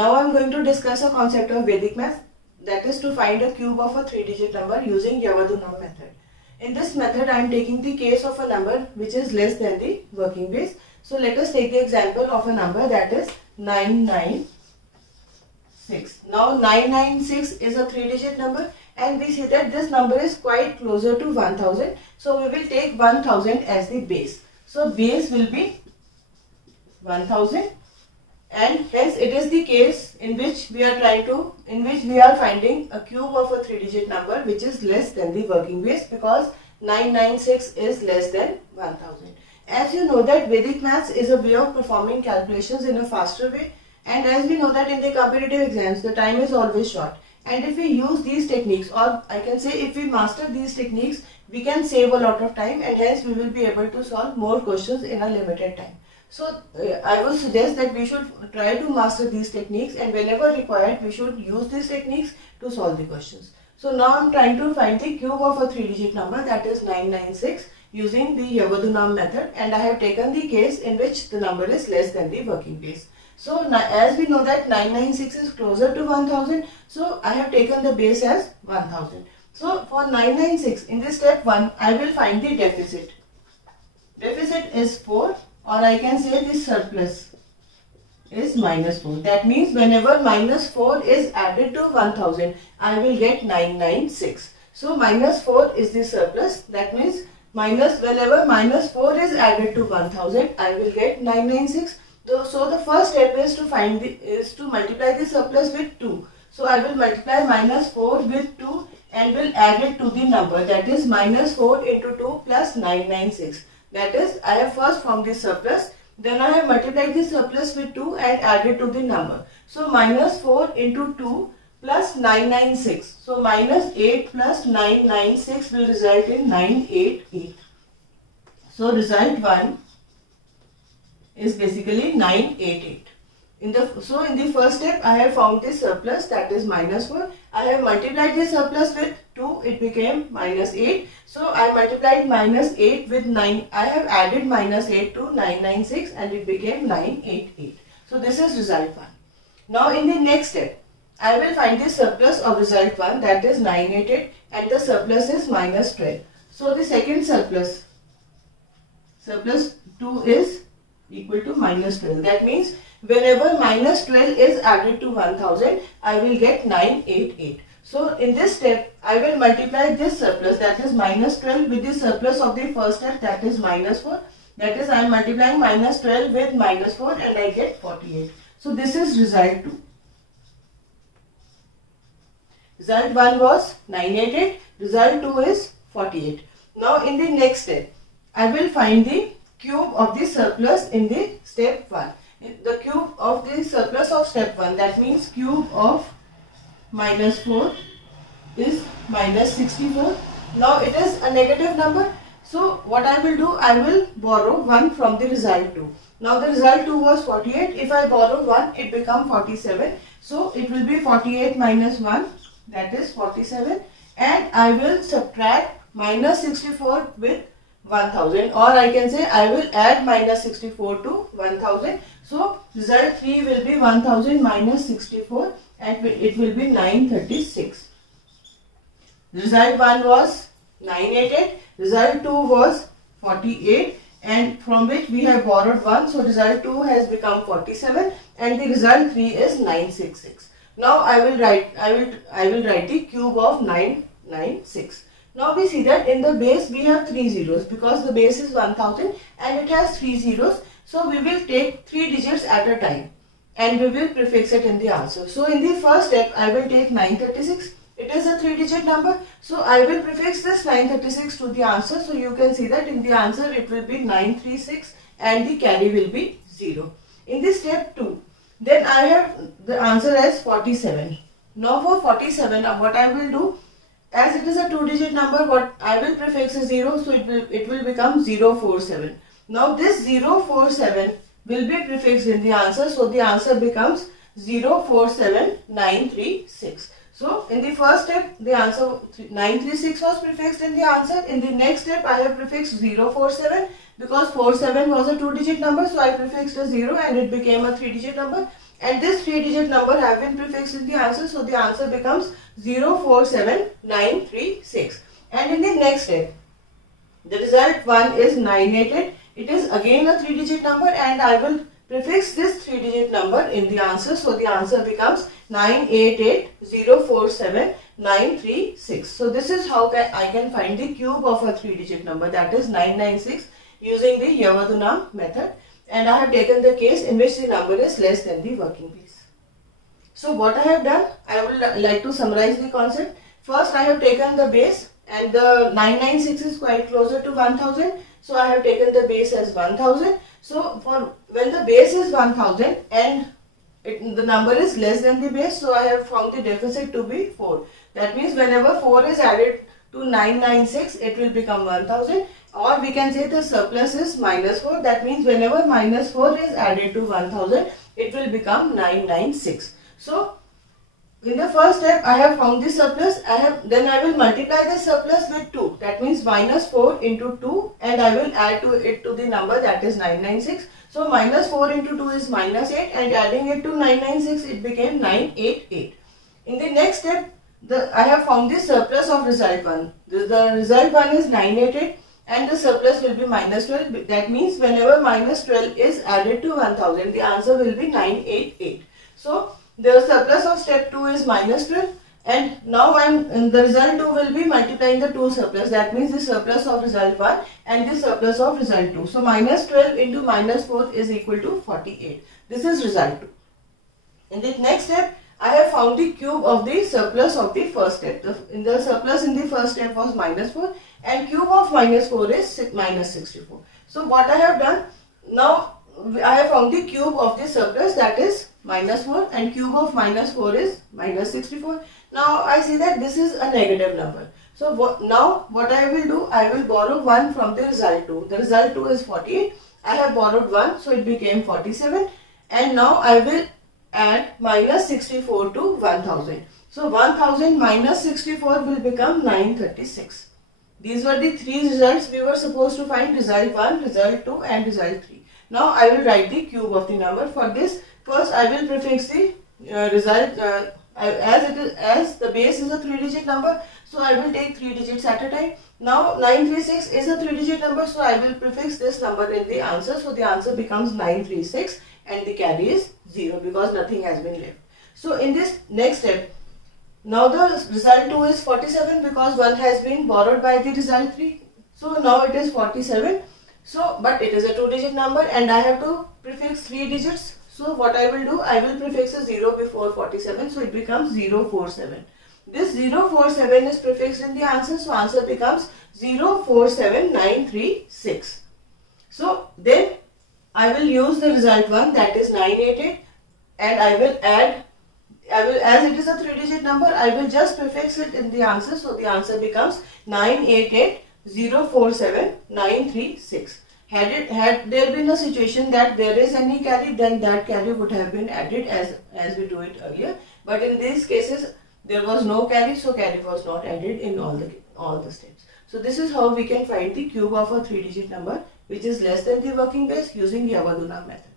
Now I am going to discuss a concept of Vedic math, that is to find a cube of a 3-digit number using Yavadunam method. In this method I am taking the case of a number which is less than the working base. So let us take the example of a number that is 996. Now 996 is a 3-digit number and we see that this number is quite closer to 1000. So we will take 1000 as the base. So base will be 1000 and hence it is the case in which we are finding a cube of a 3-digit number which is less than the working base, because 996 is less than 1000. As you know that Vedic maths is a way of performing calculations in a faster way, and as we know that in the competitive exams the time is always short, and if we use these techniques, or I can say if we master these techniques, we can save a lot of time and hence we will be able to solve more questions in a limited time. So I would suggest that we should try to master these techniques, and whenever required we should use these techniques to solve the questions. So now I am trying to find the cube of a 3-digit number, that is 996, using the Yavadunam method, and I have taken the case in which the number is less than the working base. So as we know that 996 is closer to 1000, so I have taken the base as 1000. So for 996 in this step 1 I will find the deficit. Deficit is 4, or I can say the surplus is -4. That means whenever -4 is added to 1000, I will get 996. So -4 is the surplus. That means whenever -4 is added to 1000, I will get 996. So the first step is to multiply the surplus with 2. So I will multiply -4 with 2 and will add it to the number, that is -4 into 2 plus 996. That is, I have first formed the surplus, then I have multiplied the surplus with 2 and added to the number. So -4 into 2 plus 996. So -8 plus 996 will result in 988. So result 1 is basically 988. In the first step I have found the surplus, that is -4. I have multiplied the surplus with 2, it became -8. So I multiplied -8 with 9. I have added -8 to 996 and it became 988. So this is result 1. Now in the next step I will find the surplus of result 1, that is 988, and the surplus is -12. So the second surplus 2 is equal to -12. That means whenever -12 is added to 1000, I will get 988. So in this step, I will multiply this surplus, that is -12, with the surplus of the first step, that is -4. That is, I am multiplying -12 with -4 and I get 48. So this is result 2. Result 1 was 988, result 2 is 48. Now in the next step, I will find the cube of the surplus in the step 1. The cube of the surplus of step 1, that means cube of -4 is -64. Now it is a negative number. So what I will do, I will borrow 1 from the result 2. Now the result 2 was 48. If I borrow 1, it becomes 47. So it will be 48 minus 1, that is 47. And I will subtract -64 with 1000, or I can say I will add -64 to 1000. So result 3 will be 1000 minus 64 and it will be 936. Result 1 was 988, result 2 was 48, and from which we have borrowed 1. So result 2 has become 47 and the result 3 is 966. Now I will write the cube of 996. Now we see that in the base we have 3 zeros, because the base is 1000 and it has 3 zeros. So we will take 3 digits at a time and we will prefix it in the answer. So in the first step I will take 936. It is a 3-digit number. So I will prefix this 936 to the answer. So you can see that in the answer it will be 936 and the carry will be 0. In the step 2, then I have the answer as 47. Now for 47, what I will do, as it is a 2-digit number, what I will prefix is 0, so it will become 047. Now this 047 will be prefixed in the answer, so the answer becomes 047936. So in the first step the answer 936 was prefixed in the answer. In the next step I have prefixed 047 because 47 was a 2-digit number, so I prefixed a 0 and it became a 3-digit number. and this 3-digit number have been prefixed in the answer, so the answer becomes 047936. And in the next step, the result 1 is 988. It is again a 3-digit number, and I will prefix this 3-digit number in the answer, so the answer becomes 988047936. So this is how I can find the cube of a 3-digit number, that is 996, using the Yavadduna method, and I have taken the case in which the number is less than the working base. So what I have done, I would like to summarize the concept. First, I have taken the base, and the 996 is quite closer to 1000, so I have taken the base as 1000. So for when the base is 1000 and the number is less than the base, so I have found the deficit to be 4. That means whenever 4 is added to 996, it will become 1000, or we can say the surplus is -4. That means whenever -4 is added to 1000, it will become 996. So in the first step, I have found the surplus. Then I will multiply the surplus with 2. That means -4 into 2, and I will add it to the number, that is 996. So -4 into 2 is -8, and adding it to 996, it became 988. In the next step, I have found the surplus of result 1. The result 1 is 988, and the surplus will be -12. That means whenever -12 is added to 1000, the answer will be 988. So the surplus of step 2 is -12, and now the result 2 will be multiplying the two surplus. That means the surplus of result 1 and the surplus of result 2. So -12 into -4 is equal to 48. This is result 2. In the next step, I have found the cube of the surplus of the first step. The surplus in the first step was -4, and cube of -4 is -64. So what I have done, now I have found the cube of the surplus, that is -4, and cube of -4 is -64. Now I see that this is a negative number. So now what I will do, I will borrow 1 from the result 2. The result 2 is 48. I have borrowed 1, so it became 47. And now I will add -64 to 1000. So 1000 minus 64 will become 936. These were the 3 results we were supposed to find: result 1, result 2 and result 3. Now I will write the cube of the number. For this, first I will prefix the result as the base is a 3-digit number, so I will take 3 digits at a time. Now 936 is a 3-digit number, so I will prefix this number in the answer. So the answer becomes 936, and the carry is 0 because nothing has been left. So in this next step, now the result 2 is 47 because 1 has been borrowed by the result 3. So now it is 47. So but it is a 2-digit number, and I have to prefix 3 digits. So what I will do, I will prefix a 0 before 47, so it becomes 047. This 047 is prefixed in the answer, so answer becomes 047936. So then I will use the result 1, that is 988, and I will as it is a 3-digit number, I will just prefix it in the answer, so the answer becomes 988047936. Had there been a situation that there is any carry, then that carry would have been added as we do it earlier. But in these cases, there was no carry, so carry was not added in all the steps. So this is how we can find the cube of a 3-digit number which is less than the working base using Yavadduna method.